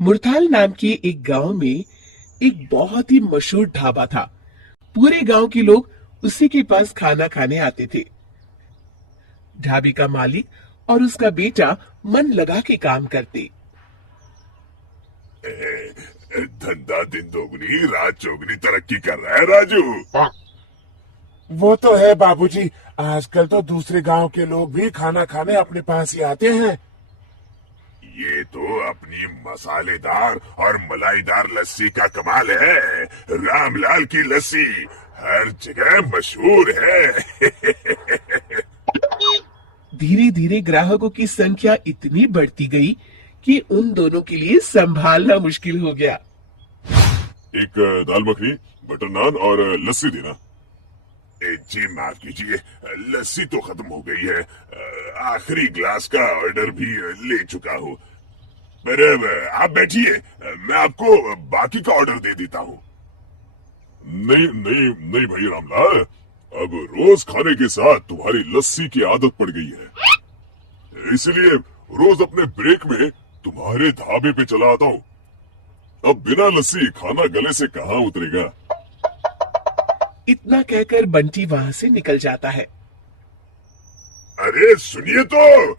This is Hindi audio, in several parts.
मुरथाल नाम के एक गांव में एक बहुत ही मशहूर ढाबा था। पूरे गांव के लोग उसी के पास खाना खाने आते थे। ढाबे का मालिक और उसका बेटा मन लगा के काम करते। धंधा दिन दोगुनी रात चौगुनी तरक्की कर रहा है राजू। वो तो है बाबूजी। आजकल तो दूसरे गांव के लोग भी खाना खाने अपने पास ही आते हैं। ये तो अपनी मसालेदार और मलाईदार लस्सी का कमाल है। रामलाल की लस्सी हर जगह मशहूर है। धीरे धीरे ग्राहकों की संख्या इतनी बढ़ती गई कि उन दोनों के लिए संभालना मुश्किल हो गया। एक दाल मखनी, बटर नान और लस्सी देना। जी माफ कीजिए, लस्सी तो खत्म हो गई है। आखिरी ग्लास का ऑर्डर भी ले चुका हूँ। पर आप बैठिए, मैं आपको बाकी का ऑर्डर दे देता हूँ। नहीं नहीं नहीं भाई रामलाल, अब रोज खाने के साथ तुम्हारी लस्सी की आदत पड़ गई है, इसलिए रोज अपने ब्रेक में तुम्हारे ढाबे पे चला आता हूँ। अब बिना लस्सी खाना गले से कहाँ उतरेगा। इतना कहकर बंटी वहां से निकल जाता है। अरे सुनिए तो,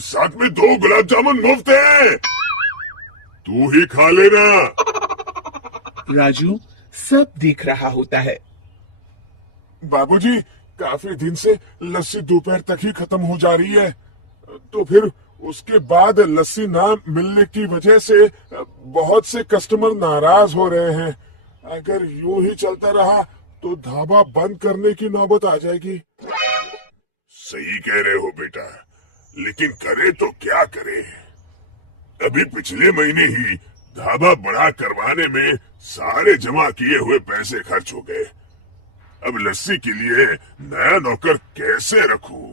साथ में 2 गुलाब जामुन मुफ्त है, तू ही खा लेना। राजू सब देख रहा होता है। बाबूजी, काफी दिन से लस्सी दोपहर तक ही खत्म हो जा रही है, तो फिर उसके बाद लस्सी ना मिलने की वजह से बहुत से कस्टमर नाराज हो रहे हैं। अगर यूं ही चलता रहा तो ढाबा बंद करने की नौबत आ जाएगी। सही कह रहे हो बेटा, लेकिन करे तो क्या करे। अभी पिछले महीने ही ढाबा बड़ा करवाने में सारे जमा किए हुए पैसे खर्च हो गए। अब लस्सी के लिए नया नौकर कैसे रखूं?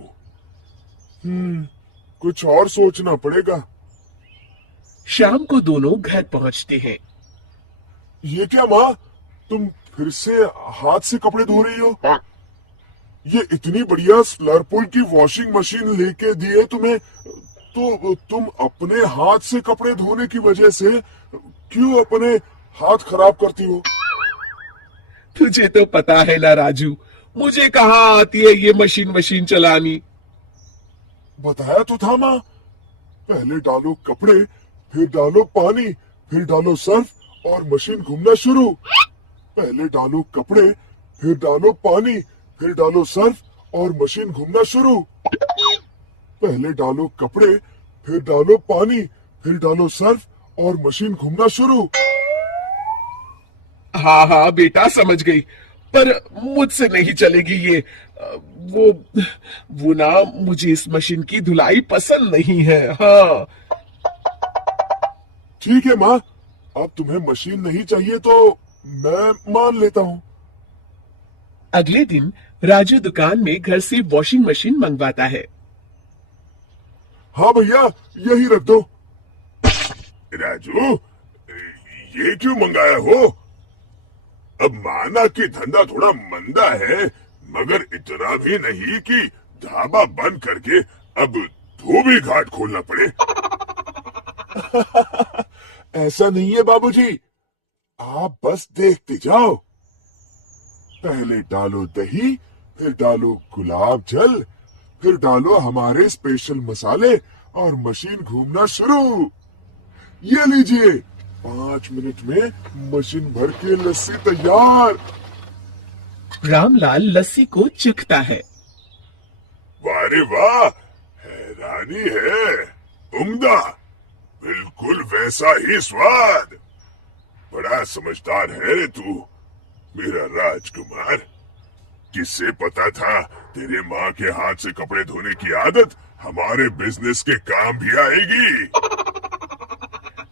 कुछ और सोचना पड़ेगा। शाम को दोनों घर पहुंचते हैं। ये क्या माँ, तुम फिर से हाथ से कपड़े धो रही हो? ये इतनी बढ़िया स्लर्पुल की वॉशिंग मशीन लेके दी है तुम्हें, तो तुम अपने हाथ से कपड़े धोने की वजह से क्यों अपने हाथ खराब करती हो? तुझे तो पता है ना राजू, मुझे कहाँ आती है ये मशीन मशीन चलानी। बताया तो था माँ, पहले डालो कपड़े, फिर डालो पानी, फिर डालो सर्फ और मशीन घूमना शुरू। पहले डालो कपड़े, फिर डालो पानी, फिर डालो सर्फ और मशीन घूमना शुरू। पहले डालो कपड़े, फिर डालो पानी, फिर डालो सर्फ और मशीन घूमना शुरू। हाँ हाँ बेटा, समझ गई, पर मुझसे नहीं चलेगी ये। वो वो ना, मुझे इस मशीन की धुलाई पसंद नहीं है। हाँ ठीक है माँ, अब तुम्हें मशीन नहीं चाहिए तो मैं मान लेता हूँ। अगले दिन राजू दुकान में घर से वॉशिंग मशीन मंगवाता है। हाँ भैया, यही रख दो। राजू, ये क्यों मंगाया हो? अब माना कि धंधा थोड़ा मंदा है, मगर इतना भी नहीं कि ढाबा बंद करके अब धोबी घाट खोलना पड़े। ऐसा नहीं है बाबूजी, आप बस देखते जाओ। पहले डालो दही, फिर डालो गुलाब जल, फिर डालो हमारे स्पेशल मसाले और मशीन घूमना शुरू। ये लीजिए, 5 मिनट में मशीन भर के लस्सी तैयार। रामलाल लस्सी को चखता है। वाह रे वाह, हैरानी है, उम्दा, बिल्कुल वैसा ही स्वाद। बड़ा समझदार है रे तू, मेरा राजकुमार। किससे पता था तेरे माँ के हाथ से कपड़े धोने की आदत हमारे बिजनेस के काम भी आएगी।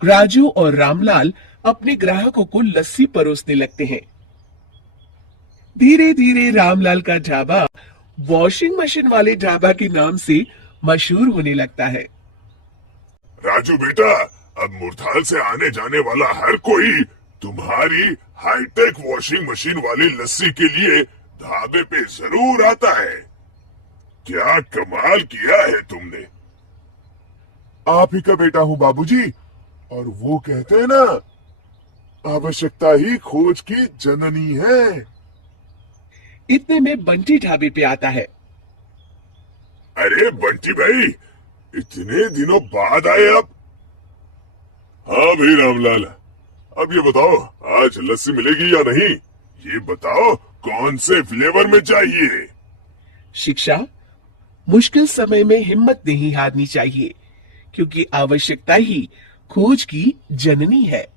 राजू और रामलाल अपने ग्राहकों को लस्सी परोसने लगते हैं। धीरे धीरे रामलाल का ढाबा वॉशिंग मशीन वाले ढाबा के नाम से मशहूर होने लगता है। राजू बेटा, अब मुरथाल से आने जाने वाला हर कोई तुम्हारी हाईटेक वॉशिंग मशीन वाली लस्सी के लिए ढाबे पे जरूर आता है। क्या कमाल किया है तुमने। आप ही का बेटा हूँ बाबूजी, और वो कहते हैं ना, आवश्यकता ही खोज की जननी है। इतने में बंटी ढाबे पे आता है। अरे बंटी भाई, इतने दिनों बाद आए आप। हाँ भाई रामलाल, अब ये बताओ आज लस्सी मिलेगी या नहीं? ये बताओ कौन से फ्लेवर में चाहिए? शिक्षा, मुश्किल समय में हिम्मत नहीं हारनी चाहिए, क्योंकि आवश्यकता ही खोज की जननी है।